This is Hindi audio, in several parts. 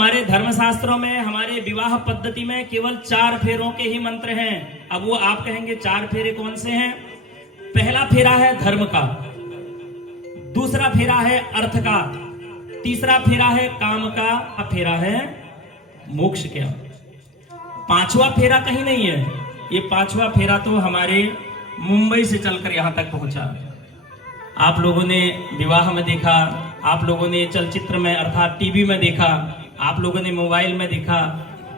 हमारे धर्मशास्त्रों में, हमारे विवाह पद्धति में केवल 4 फेरों के ही मंत्र हैं। अब वो आप कहेंगे 4 फेरे कौन से हैं? पहला फेरा है धर्म का, दूसरा फेरा है अर्थ का, तीसरा फेरा है काम का, फेरा है मोक्ष का। 5वां फेरा कहीं नहीं है। ये 5वां फेरा तो हमारे मुंबई से चलकर यहां तक पहुंचा। आप लोगों ने विवाह में देखा, आप लोगों ने चलचित्र में अर्थात टीवी में देखा, आप लोगों ने मोबाइल में देखा,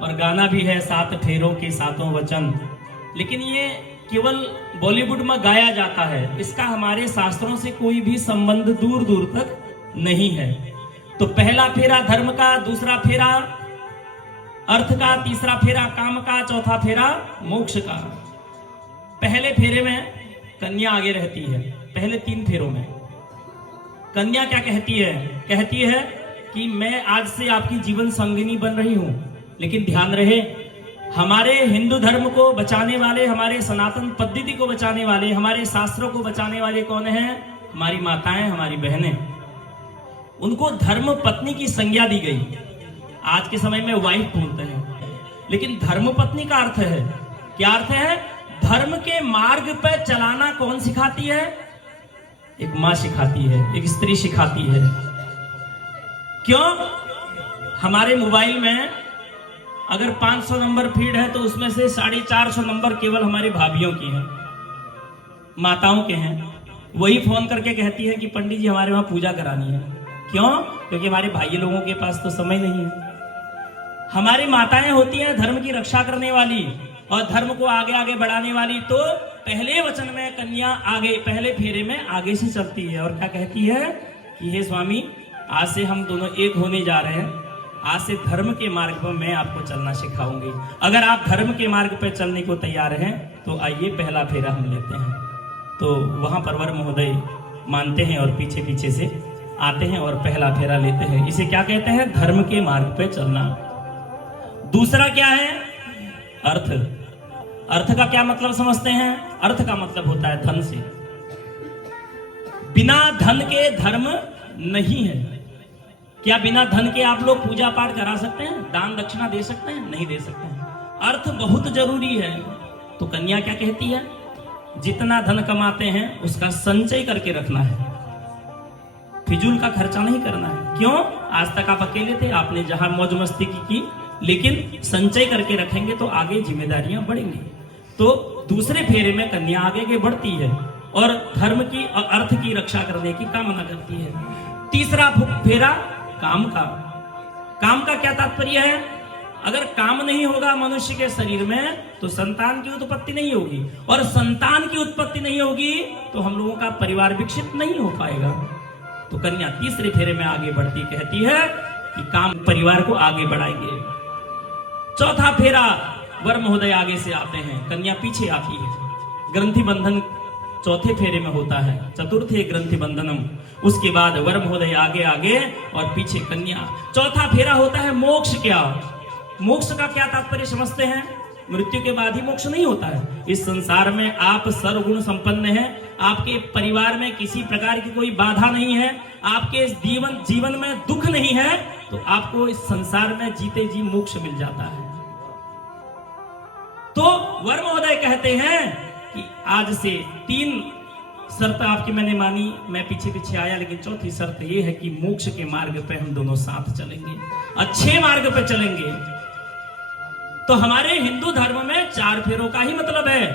और गाना भी है 7 फेरों के 7 वचन। लेकिन ये केवल बॉलीवुड में गाया जाता है, इसका हमारे शास्त्रों से कोई भी संबंध दूर दूर तक नहीं है। तो पहला फेरा धर्म का, दूसरा फेरा अर्थ का, तीसरा फेरा काम का, चौथा फेरा मोक्ष का। पहले फेरे में कन्या आगे रहती है। पहले 3 फेरों में कन्या क्या कहती है? कहती है कि मैं आज से आपकी जीवन संगिनी बन रही हूं। लेकिन ध्यान रहे, हमारे हिंदू धर्म को बचाने वाले, हमारे सनातन पद्धति को बचाने वाले, हमारे शास्त्रों को बचाने वाले कौन हैं? हमारी माताएं, हमारी बहनें। उनको धर्म पत्नी की संज्ञा दी गई। आज के समय में वाइफ बोलते हैं, लेकिन धर्म पत्नी का अर्थ है, क्या अर्थ है? धर्म के मार्ग पर चलाना कौन सिखाती है? एक मां सिखाती है, एक स्त्री सिखाती है। क्यों? हमारे मोबाइल में अगर 500 नंबर फीड है तो उसमें से 450 नंबर केवल हमारी भाभियों की हैं, माताओं के हैं। वही फोन करके कहती है कि पंडित जी हमारे वहां पूजा करानी है। क्यों? क्योंकि हमारे भाई लोगों के पास तो समय नहीं है। हमारी माताएं होती हैं धर्म की रक्षा करने वाली और धर्म को आगे आगे बढ़ाने वाली। तो पहले वचन में कन्या आगे, पहले फेरे में आगे से चलती है और क्या कहती है कि हे स्वामी, आज से हम दोनों एक होने जा रहे हैं। आज से धर्म के मार्ग पर मैं आपको चलना सिखाऊंगी। अगर आप धर्म के मार्ग पर चलने को तैयार हैं तो आइए पहला फेरा हम लेते हैं। तो वहां पर वर महोदय मानते हैं और पीछे पीछे से आते हैं और पहला फेरा लेते हैं। इसे क्या कहते हैं? धर्म के मार्ग पर चलना। दूसरा क्या है? अर्थ। अर्थ का क्या मतलब समझते हैं? अर्थ का मतलब होता है धन से। बिना धन के धर्म नहीं है। क्या बिना धन के आप लोग पूजा पाठ करा सकते हैं? दान दक्षिणा दे सकते हैं? नहीं दे सकते हैं। अर्थ बहुत जरूरी है। तो कन्या क्या कहती है? जितना धन कमाते हैं उसका संचय करके रखना है, फिजूल का खर्चा नहीं करना है। क्यों? आज तक आप अकेले थे, आपने जहां मौज मस्ती की, लेकिन संचय करके रखेंगे तो आगे जिम्मेदारियां बढ़ेंगी। तो दूसरे फेरे में कन्या आगे बढ़ती है और धर्म की और अर्थ की रक्षा करने की कामना करती है। तीसरा फेरा काम का। काम का क्या तात्पर्य है? अगर काम नहीं होगा मनुष्य के शरीर में तो संतान की उत्पत्ति नहीं होगी, और संतान की उत्पत्ति नहीं होगी तो हम लोगों का परिवार विकसित नहीं हो पाएगा। तो कन्या तीसरे फेरे में आगे बढ़ती, कहती है कि काम परिवार को आगे बढ़ाएंगे। चौथा फेरा वर महोदय आगे से आते हैं, कन्या पीछे आती है। ग्रंथि बंधन चौथे फेरे में होता है, चतुर्थे ग्रंथि बंधनम। उसके बाद वर महोदय आगे आगे और पीछे कन्या। चौथा फेरा होता है मोक्ष। क्या मोक्ष का क्या तात्पर्य समझते हैं? मृत्यु के बाद ही मोक्ष नहीं होता है। इस संसार में आप सर्वगुण संपन्न हैं, आपके परिवार में किसी प्रकार की कोई बाधा नहीं है, आपके जीवन में दुख नहीं है, तो आपको इस संसार में जीते जी मोक्ष मिल जाता है। तो वर महोदय कहते हैं कि आज से 3 शर्त आपकी मैंने मानी, मैं पीछे पीछे आया, लेकिन चौथी शर्त यह है कि मोक्ष के मार्ग पे हम दोनों साथ चलेंगे, अच्छे मार्ग पे चलेंगे। तो हमारे हिंदू धर्म में 4 फेरों का ही मतलब है।